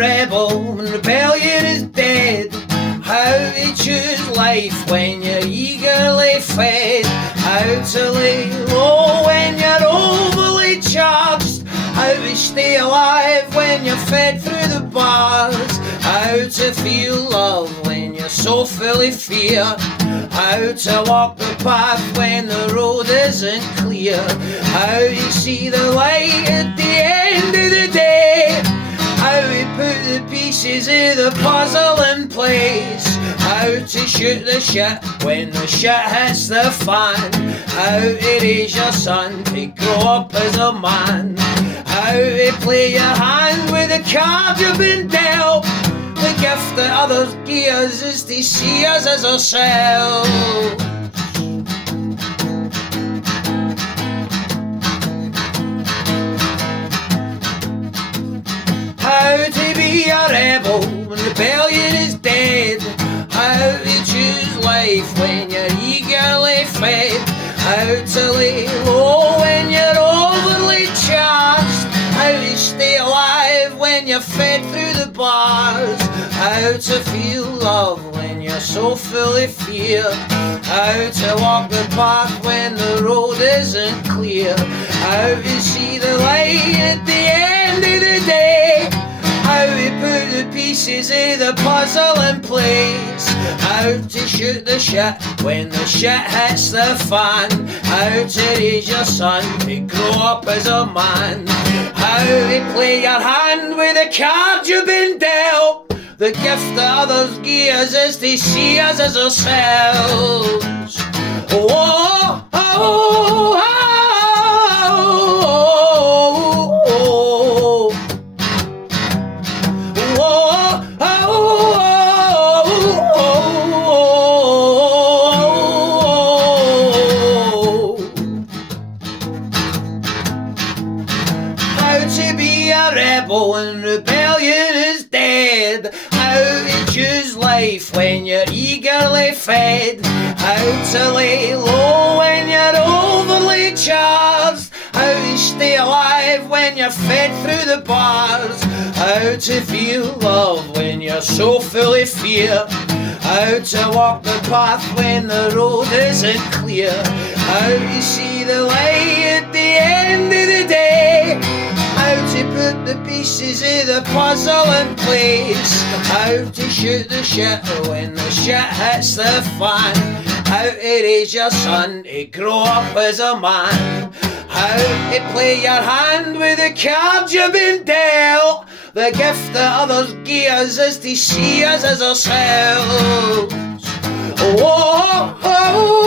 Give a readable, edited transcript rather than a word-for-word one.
rebel when rebellion is dead. How to choose life when you're eagerly fed. How to lay low when you're overly charged. How to stay alive when you're fed through the bars. How to feel love when you're so full of fear. How to walk the path when the road isn't clear. How to see the light at the end of the day. How to put the pieces of the puzzle in place. How to shoot the shit when the shit hits the fan. How to raise your son to grow up as a man. How to play your hand with the card you've been dealt. The gift that others give us is to see us as ourselves. How to be a rebel when rebellion is dead. How to choose life when you're eagerly fed. How to lay low when you're overly charged. How to stay alive when you're fed through the bars. How to feel love when you're so full of fear. How to walk the path when the road isn't clear. How to see the light at the end of the day. How to put the pieces of the puzzle in place. How to shoot the shit when the shit hits the fan. How to raise your son to grow up as a man. How to play your hand with the card you've been dealt. The gift that others give us is to see us as ourselves. Oh, oh, oh, oh. When rebellion is dead. How to choose life when you're eagerly fed. How to lay low when you're overly charged. How to stay alive when you're fed through the bars. How to feel love when you're so full of fear. How to walk the path when the road isn't clear. How to see the light at the end of the day. How to put the pieces of the puzzle in place. How to shoot the shit when the shit hits the fan. How to raise your son to grow up as a man. How to play your hand with the cards you've been dealt. The gift that others give us is to see us as ourselves. Oh, oh, oh.